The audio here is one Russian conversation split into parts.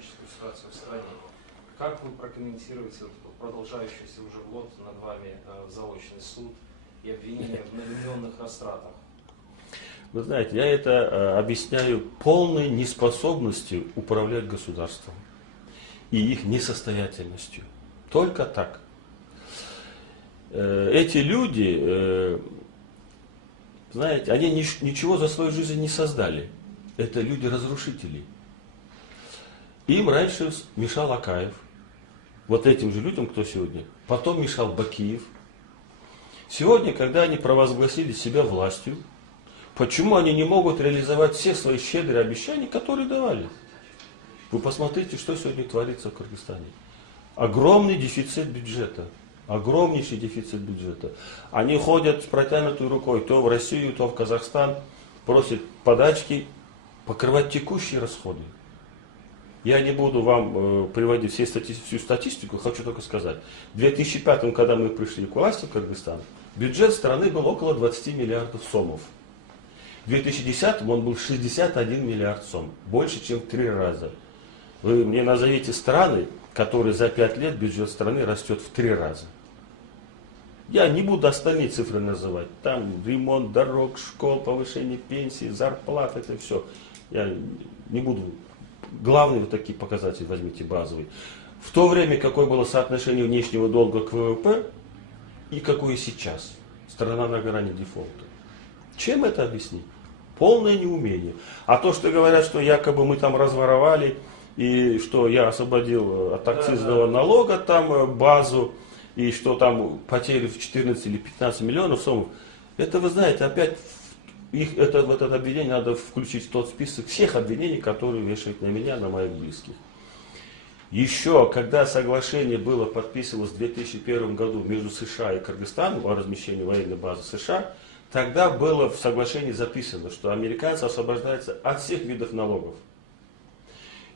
экономическую ситуацию в стране. Как вы прокомментируете продолжающийся уже год над вами заочный суд и обвинения в миллионных растратах? Вы знаете, я это объясняю полной неспособностью управлять государством и их несостоятельностью. Только так. Эти люди, знаете, они ничего за свою жизнь не создали. Это люди-разрушители. Им раньше мешал Акаев. Вот этим же людям, кто сегодня. Потом мешал Бакиев. Сегодня, когда они провозгласили себя властью, почему они не могут реализовать все свои щедрые обещания, которые давали? Вы посмотрите, что сегодня творится в Кыргызстане. Огромный дефицит бюджета. Огромнейший дефицит бюджета. Они ходят с протянутой рукой то в Россию, то в Казахстан, просят подачки, покрывать текущие расходы. Я не буду вам приводить всю статистику, хочу только сказать. В 2005, когда мы пришли к власти в Кыргызстан, бюджет страны был около 20 миллиардов сомов. В 2010 он был 61 миллиард сом, больше, чем в 3 раза. Вы мне назовите страны, которые за 5 лет бюджет страны растет в 3 раза. Я не буду остальные цифры называть. Там ремонт дорог, школ, повышение пенсий, зарплат, это все. Я не буду. Главные вот такие показатели возьмите базовые. В то время, какое было соотношение внешнего долга к ВВП и какое сейчас. Страна на грани дефолта. Чем это объяснить? Полное неумение. А то, что говорят, что якобы мы там разворовали, и что я освободил от акцизного налога там базу, и что там потери в 14 или 15 миллионов сомов, это, вы знаете, опять в это обвинение надо включить в тот список всех обвинений, которые вешают на меня, на моих близких. Еще, когда соглашение было подписано в 2001 году между США и Кыргызстаном о размещении военной базы США, тогда было в соглашении записано, что американцы освобождаются от всех видов налогов.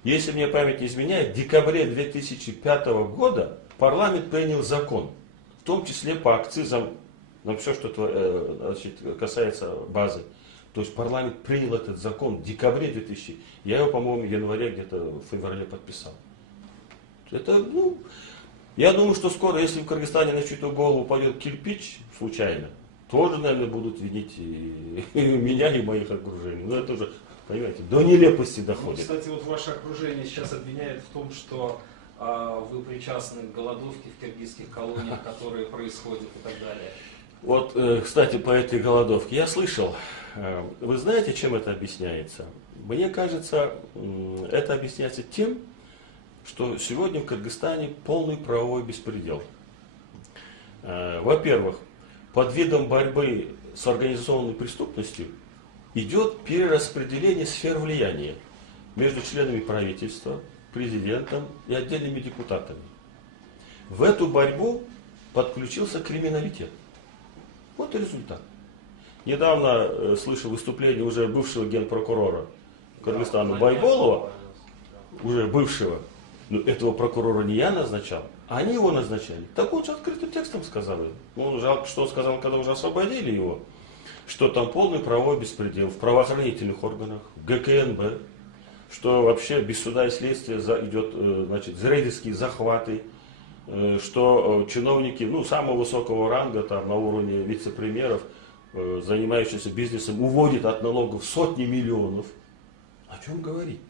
Если мне память не изменяет, в декабре 2005 года парламент принял закон, в том числе по акцизам на все, что касается базы. То есть парламент принял этот закон в декабре 2000. Я его, по-моему, в январе, где-то в феврале подписал. Это, я думаю, что скоро, если в Кыргызстане на чью-то голову упадет кирпич случайно, тоже, наверное, будут винить и меня, и моих окружений. Но это уже, понимаете, до нелепости доходит. Кстати, вот ваше окружение сейчас обвиняет в том, что вы причастны к голодовке в киргизских колониях, которые происходят и так далее. Вот, кстати, по этой голодовке я слышал. Вы знаете, чем это объясняется? Мне кажется, это объясняется тем, что сегодня в Кыргызстане полный правовой беспредел. Во-первых, под видом борьбы с организованной преступностью идет перераспределение сфер влияния между членами правительства, президентом и отдельными депутатами. В эту борьбу подключился криминалитет. Вот и результат. Недавно слышал выступление уже бывшего генпрокурора Кыргызстана Байболова, уже бывшего. Но этого прокурора не я назначал, а они его назначали. Так он же открытым текстом сказал им. Он жалко, что сказал, когда уже освободили его, что там полный правовой беспредел в правоохранительных органах, в ГКНБ, что вообще без суда и следствия идет, значит, рейдерские захваты, что чиновники, самого высокого ранга, там, на уровне вице-премьеров, занимающиеся бизнесом, уводят от налогов сотни миллионов. О чем говорить?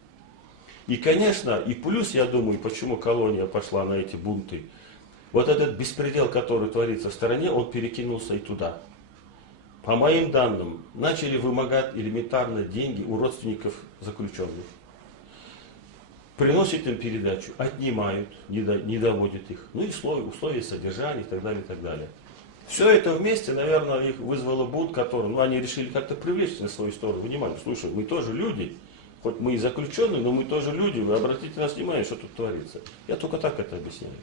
И, конечно, и плюс, я думаю, почему колония пошла на эти бунты, вот этот беспредел, который творится в стране, он перекинулся и туда. По моим данным, начали вымогать элементарно деньги у родственников заключенных. Приносят им передачу, отнимают, не доводят их. Ну и условия содержания и так далее, и так далее. Все это вместе, наверное, их вызвало бунт, который, они решили как-то привлечь на свою сторону внимание. Слушай, мы тоже люди, хоть мы и заключенные, но мы тоже люди, вы обратите на нас внимание, что тут творится. Я только так это объясняю.